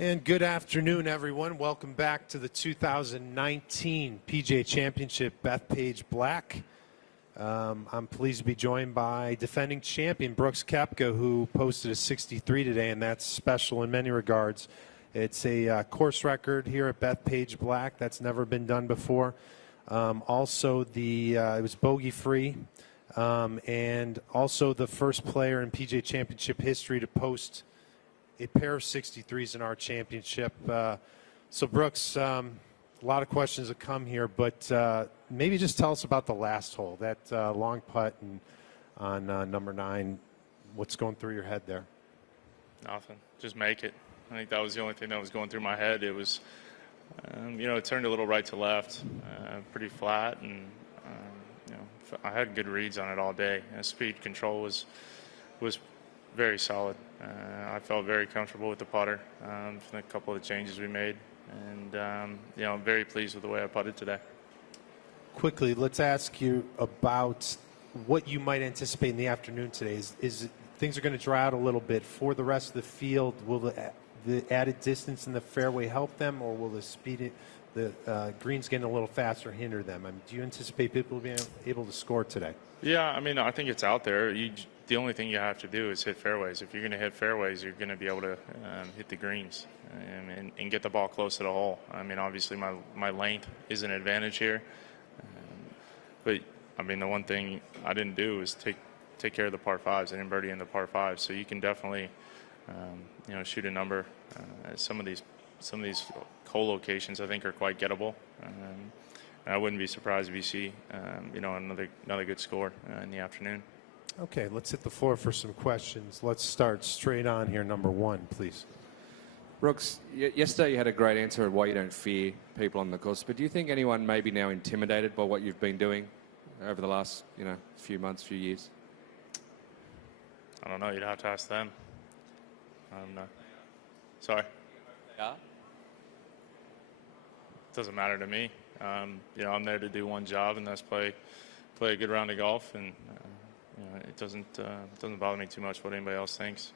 And good afternoon, everyone. Welcome back to the 2019 PGA Championship, Bethpage Black. I'm pleased to be joined by defending champion Brooks Koepka, who posted a 63 today, and that's special in many regards. It's a course record here at Bethpage Black. That's never been done before. Also, it was bogey-free, and also the first player in PGA Championship history to post a pair of 63s in our championship. So, Brooks, a lot of questions have come here, but maybe just tell us about the last hole, that long putt on number 9. What's going through your head there? Nothing. Just make it. I think that was the only thing that was going through my head. It was, it turned a little right to left, pretty flat, and I had good reads on it all day. Speed control was very solid. I felt very comfortable with the putter from a couple of the changes we made, and I'm very pleased with the way I putted today. Quickly, let's ask you about what you might anticipate in the afternoon today. Is things are going to dry out a little bit for the rest of the field? Will the added distance in the fairway help them, or will the greens getting a little faster hinder them? Do you anticipate people being able to score today? Yeah, I think it's out there. The only thing you have to do is hit fairways. If you're going to hit fairways, you're going to be able to hit the greens and get the ball close to the hole. Obviously my length is an advantage here, but the one thing I didn't do was take care of the par 5s. I didn't birdie in the par 5s, so you can definitely shoot a number. Some of these co-locations I think are quite gettable. I wouldn't be surprised if you see another good score in the afternoon. Okay, let's hit the floor for some questions. Let's start straight on here. Number 1, please. Brooks, yesterday you had a great answer of why you don't fear people on the course, but do you think anyone may be now intimidated by what you've been doing over the last few months, few years? I don't know. You'd have to ask them. I don't know. Sorry? Yeah. Doesn't matter to me. I'm there to do one job, and that's play a good round of golf, and it doesn't bother me too much what anybody else thinks.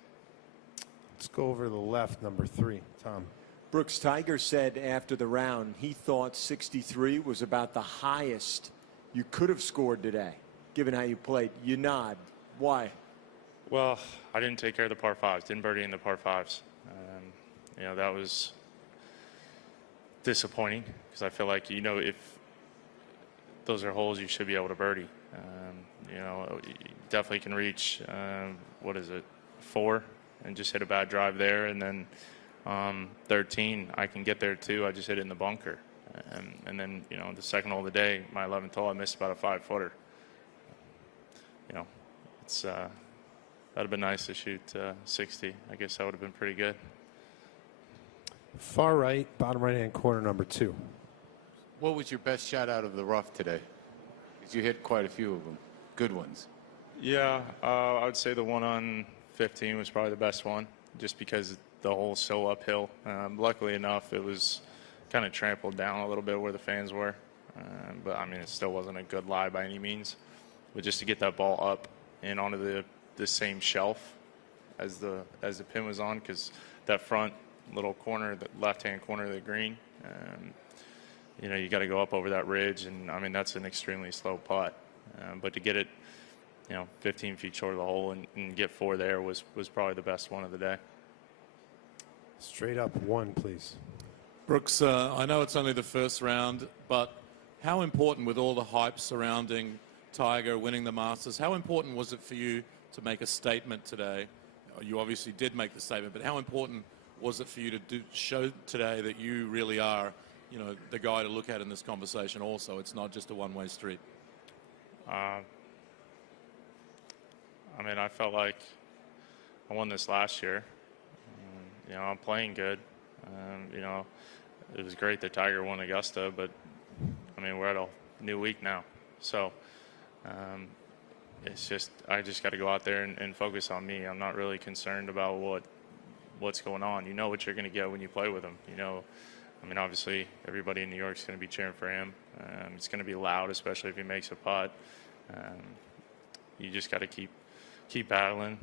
Let's go over to the left, number 3, Tom. Brooks, Tiger said after the round he thought 63 was about the highest you could have scored today, given how you played. You nod. Why? Well, I didn't take care of the par 5s. Didn't birdie in the par 5s. That was disappointing because I feel like, if those are holes you should be able to birdie. You definitely can reach, 4, and just hit a bad drive there. And then 13, I can get there too. I just hit it in the bunker. And then, the second hole of the day, my 11th hole, I missed about a 5-footer. That'd have been nice to shoot 60. I guess that would have been pretty good. Far right, bottom right-hand corner, number 2. What was your best shot out of the rough today? Because you hit quite a few of them, good ones. Yeah, I would say the one on 15 was probably the best one, just because the hole's so uphill. Luckily enough, it was kind of trampled down a little bit where the fans were. But, it still wasn't a good lie by any means. But just to get that ball up and onto the same shelf as the pin was on, because that front little corner, the left-hand corner of the green, you got to go up over that ridge, and that's an extremely slow putt. But to get it, 15 feet short of the hole and get 4 there was probably the best one of the day. Straight up 1, please. Brooks, I know it's only the first round, but how important, with all the hype surrounding Tiger winning the Masters, how important was it for you to make a statement today? You obviously did make the statement, but how important was it for you to show today that you really are, the guy to look at in this conversation also? It's not just a one-way street. I felt like I won this last year. I'm playing good. It was great that Tiger won Augusta, but, we're at a new week now. So, I just got to go out there and focus on me. I'm not really concerned about what's going on. You know what you're going to get when you play with him. Obviously everybody in New York is going to be cheering for him. It's going to be loud, especially if he makes a putt. You just got to keep battling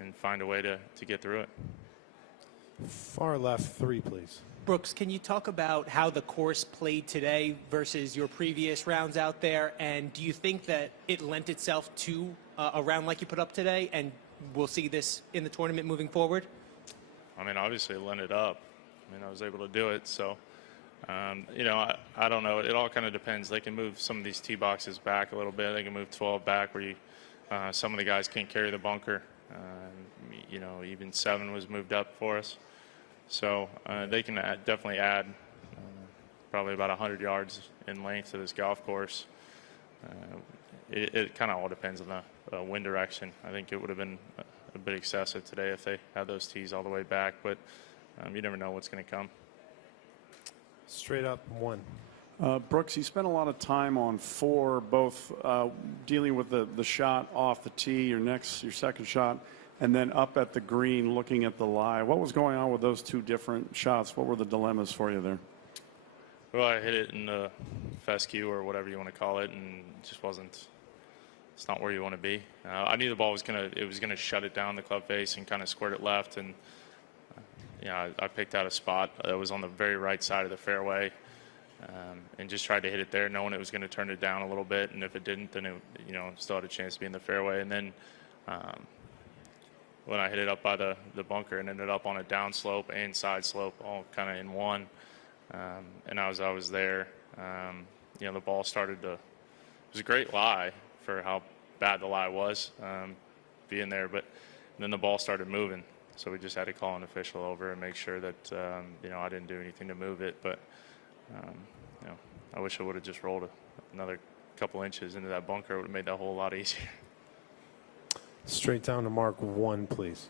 and find a way to get through it. Far left 3, please. Brooks, can you talk about how the course played today versus your previous rounds out there? And do you think that it lent itself to a round like you put up today? And we'll see this in the tournament moving forward? I mean, obviously it lent it up. I mean, I was able to do it. So, you know, I don't know. It all kind of depends. They can move some of these tee boxes back a little bit. They can move 12 back where some of the guys can't carry the bunker. You know, even 7 was moved up for us. So they can definitely add probably about 100 yards in length to this golf course. It kind of all depends on the wind direction. I think it would have been a bit excessive today if they had those tees all the way back, but you never know what's going to come. Straight up 1. Brooks, you spent a lot of time on 4, both dealing with the shot off the tee, your second shot, and then up at the green looking at the lie. What was going on with those 2 different shots? What were the dilemmas for you there? Well, I hit it in the fescue or whatever you want to call it, and it just wasn't. It's not where you want to be. I knew the ball was gonna shut it down the club face and kind of squirt it left, and I picked out a spot that was on the very right side of the fairway, and just tried to hit it there, knowing it was going to turn it down a little bit, and if it didn't, then it still had a chance to be in the fairway. And then when I hit it up by the bunker and ended up on a downslope and side slope, all kind of in one, and as I was there, the ball started to. It was a great lie for how bad the lie was, being there, but then the ball started moving. So we just had to call an official over and make sure that, I didn't do anything to move it. But, I wish I would have just rolled another couple inches into that bunker. It would have made that whole lot easier. Straight down to mark 1, please.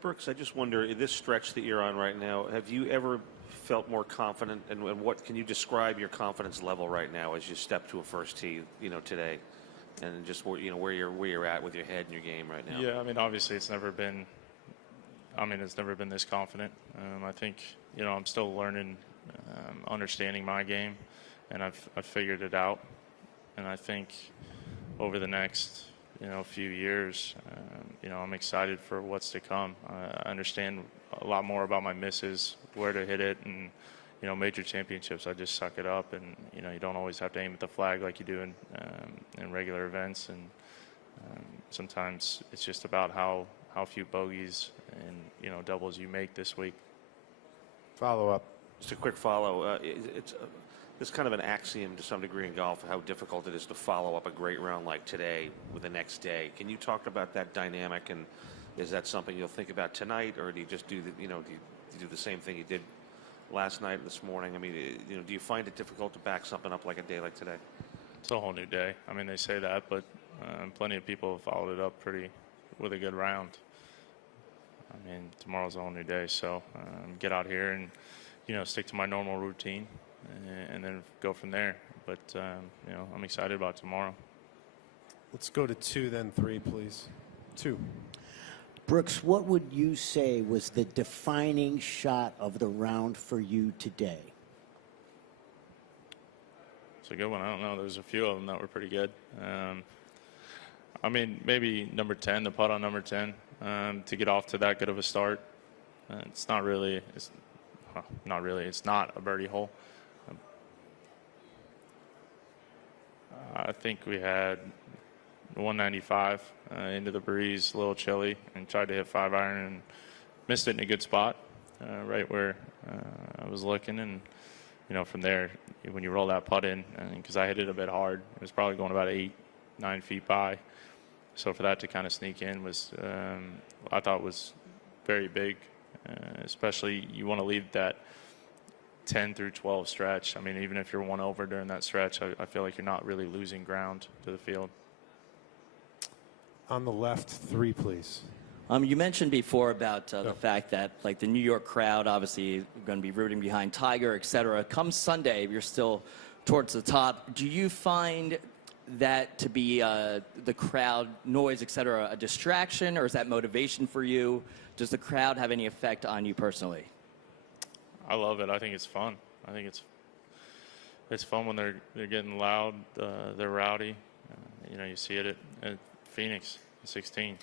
Brooks, I just wonder, in this stretch that you're on right now, have you ever felt more confident? And what can you describe your confidence level right now as you step to a first tee, today? And just where you're at with your head and your game right now? Yeah, I mean, obviously it's never been this confident. I think, I'm still learning, understanding my game, and I've figured it out. And I think over the next, few years, I'm excited for what's to come. I understand a lot more about my misses, where to hit it, and, major championships, I just suck it up. And, you don't always have to aim at the flag like you do in regular events. And sometimes it's just about how few bogeys and doubles you make this week. Follow up. Just a quick follow. It's kind of an axiom to some degree in golf how difficult it is to follow up a great round like today with the next day. Can you talk about that dynamic, and is that something you'll think about tonight, or do you just do the same thing you did last night and this morning? I mean, do you find it difficult to back something up like a day like today? It's a whole new day. I mean, they say that, but plenty of people have followed it up with a good round. I mean, tomorrow's a whole new day, so get out here and, stick to my normal routine and then go from there. But, I'm excited about tomorrow. Let's go to 2, then 3, please. 2. Brooks, what would you say was the defining shot of the round for you today? It's a good one. I don't know. There's a few of them that were pretty good. I mean, maybe number 10, the putt on number 10, to get off to that good of a start. It's not a birdie hole. I think we had 195 into the breeze, a little chilly, and tried to hit 5-iron and missed it in a good spot, right where I was looking. And, from there, when you roll that putt in, because I hit it a bit hard, it was probably going about 8-9 feet by. So for that to kind of sneak in was, I thought was very big, especially you want to leave that 10 through 12 stretch. I mean, even if you're 1 over during that stretch, I feel like you're not really losing ground to the field. On the left, 3, please. You mentioned before about the fact that, like, the New York crowd obviously going to be rooting behind Tiger, et cetera. Come Sunday, you're still towards the top. Do you find that to be the crowd noise, et cetera, a distraction, or is that motivation for you? Does the crowd have any effect on you personally? I love it. I think it's fun. I think it's fun when they're getting loud, they're rowdy. You see it at Phoenix, 16.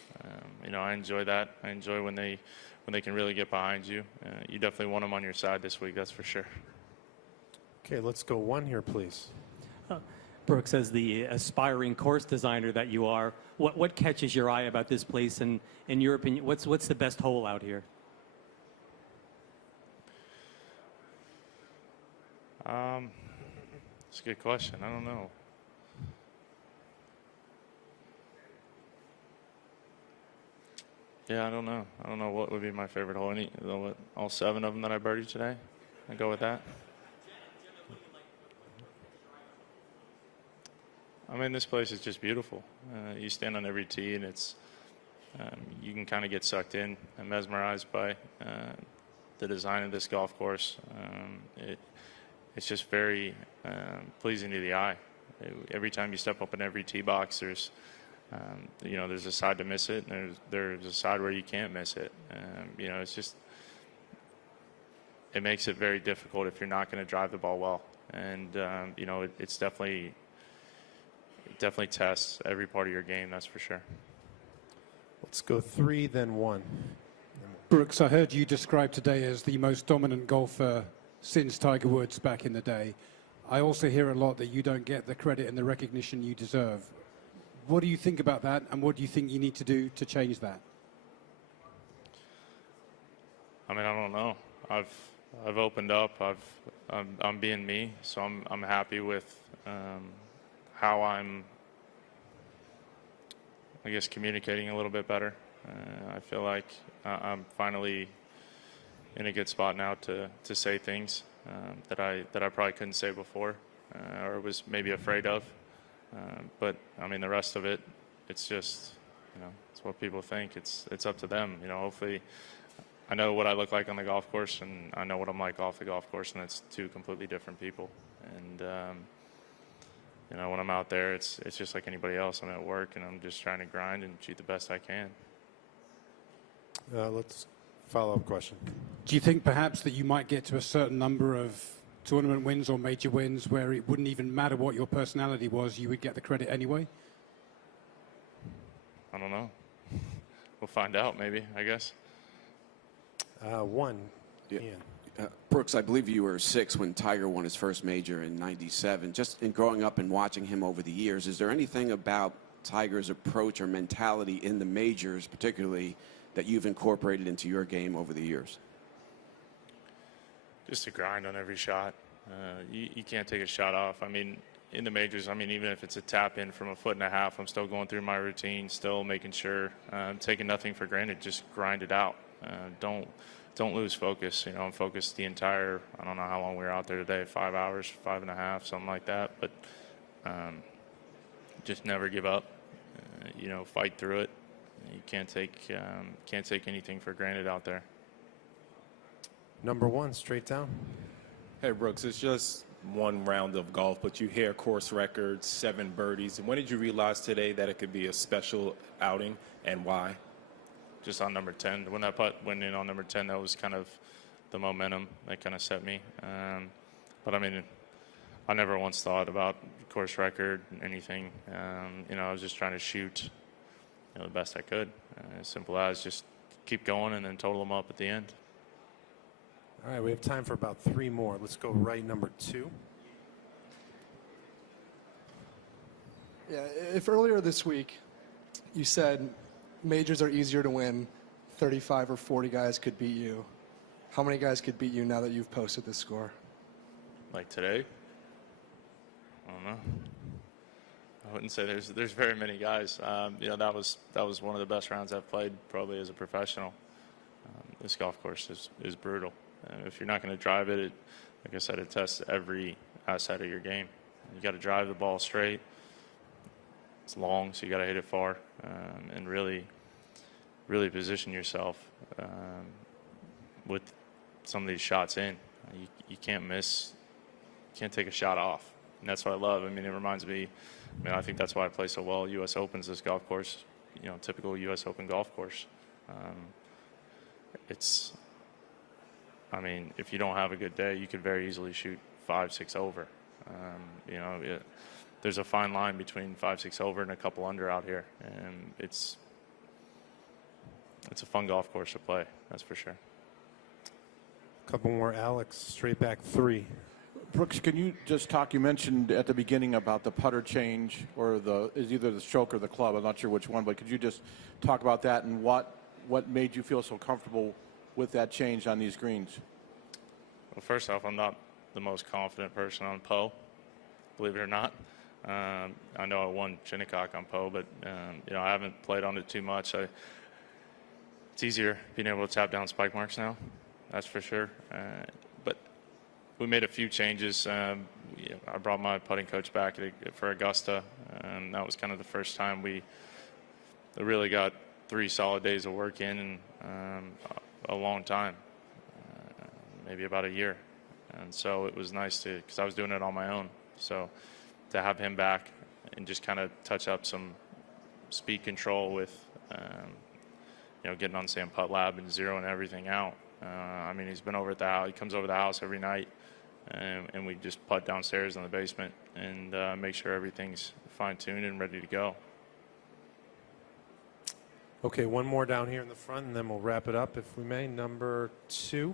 I enjoy that. I enjoy when when they can really get behind you. You definitely want them on your side this week, that's for sure. Okay, let's go one here, please. Brooks, as the aspiring course designer that you are, what catches your eye about this place? And in your opinion, what's the best hole out here? That's a good question. I don't know. Yeah, I don't know. I don't know what would be my favorite hole. All 7 of them that I birdied today? I go with that. I mean, this place is just beautiful. You stand on every tee, and it's you can kind of get sucked in and mesmerized by the design of this golf course. It's just very pleasing to the eye. Every time you step up in every tee box, there's a side to miss it, and there's a side where you can't miss it. It's just, it makes it very difficult if you're not going to drive the ball well. And, it's definitely tests every part of your game, that's for sure. Let's go 3, then 1. Brooks, I heard you described today as the most dominant golfer since Tiger Woods back in the day. I also hear a lot that you don't get the credit and the recognition you deserve. What do you think about that, and what do you think you need to do to change that? I mean, I don't know. I've opened up. I'm being me, so I'm happy with how I'm, I guess, communicating a little bit better. I feel like I'm finally in a good spot now to say things that I probably couldn't say before, or was maybe afraid of. But I mean, the rest of it, it's just, it's what people think. It's up to them. Hopefully, I know what I look like on the golf course, and I know what I'm like off the golf course, and it's 2 completely different people. And when I'm out there, it's just like anybody else. I'm at work, and I'm just trying to grind and shoot the best I can. Let's follow-up question. Do you think perhaps that you might get to a certain number of tournament wins or major wins where it wouldn't even matter what your personality was, you would get the credit anyway? I don't know. We'll find out, maybe, I guess. 1. Yeah. Ian. Brooks, I believe you were 6 when Tiger won his first major in '97. Just in growing up and watching him over the years, is there anything about Tiger's approach or mentality in the majors, particularly, that you've incorporated into your game over the years? Just to grind on every shot. You can't take a shot off. I mean, in the majors, even if it's a tap in from 1.5 foot, I'm still going through my routine, still making sure I'm taking nothing for granted. Just grind it out. Don't lose focus. I'm focused the entire, I don't know how long we were out there today, 5 hours, 5.5, something like that. But just never give up. Fight through it. You can't take anything for granted out there. Number 1, straight down. Hey, Brooks, it's just one round of golf, but you hear course records, 7 birdies. And when did you realize today that it could be a special outing, and why? Just on number 10. When that putt went in on number 10, that was kind of the momentum that kind of set me. But I mean, I never once thought about course record, anything. I was just trying to shoot the best I could. As simple as just keep going and then total them up at the end. All right, we have time for about 3 more. Let's go right number 2. Yeah, if earlier this week you said majors are easier to win, 35 or 40 guys could beat you, how many guys could beat you now that you've posted this score? Like today? I don't know. I wouldn't say there's very many guys. That was one of the best rounds I've played probably as a professional. This golf course is brutal. If you're not going to drive it, like I said, it tests every asset of your game. You got to drive the ball straight. It's long, so you got to hit it far, and really position yourself with some of these shots in. You can't miss. You can't take a shot off, and that's what I love. It reminds me. I think that's why I play so well. U.S. Open's this golf course, typical U.S. Open golf course. If you don't have a good day, you could very easily shoot 5-6 over. There's a fine line between 5-6 over and a couple under out here, and it's a fun golf course to play. That's for sure. Couple more, Alex. Straight back 3. Brooks, can you just talk? You mentioned at the beginning about the putter change, or is either the stroke or the club. I'm not sure which one, but could you just talk about that and what made you feel so comfortable with that change on these greens? Well, first off, I'm not the most confident person on Poe, believe it or not. I know I won Shinnecock on Poe, but I haven't played on it too much. It's easier being able to tap down spike marks now, that's for sure. But we made a few changes. I brought my putting coach back for Augusta, and that was kind of the first time we really got 3 solid days of work in a long time, maybe about a year. And so it was nice because I was doing it on my own. So to have him back and just kind of touch up some speed control with, getting on Sam Putt Lab and zeroing everything out. He's been over at the house. He comes over the house every night, and we just putt downstairs in the basement and make sure everything's fine-tuned and ready to go. Okay, one more down here in the front, and then we'll wrap it up, if we may. Number 2.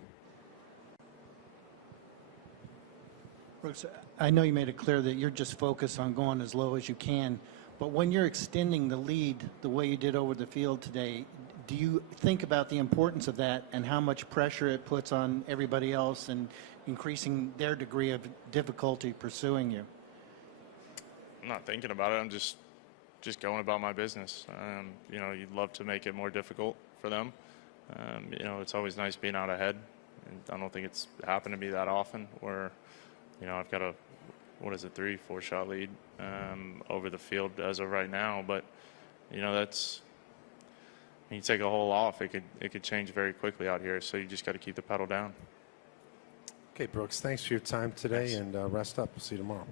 Brooks, I know you made it clear that you're just focused on going as low as you can, but when you're extending the lead the way you did over the field today, do you think about the importance of that and how much pressure it puts on everybody else and increasing their degree of difficulty pursuing you? I'm not thinking about it. I'm just going about my business. You'd love to make it more difficult for them. It's always nice being out ahead. And I don't think it's happened to me that often where, I've got a 3-4 shot lead over the field as of right now. But, that's, you take a hole off, it could change very quickly out here. So you just got to keep the pedal down. Okay, Brooks, thanks for your time today, and rest up. We'll see you tomorrow.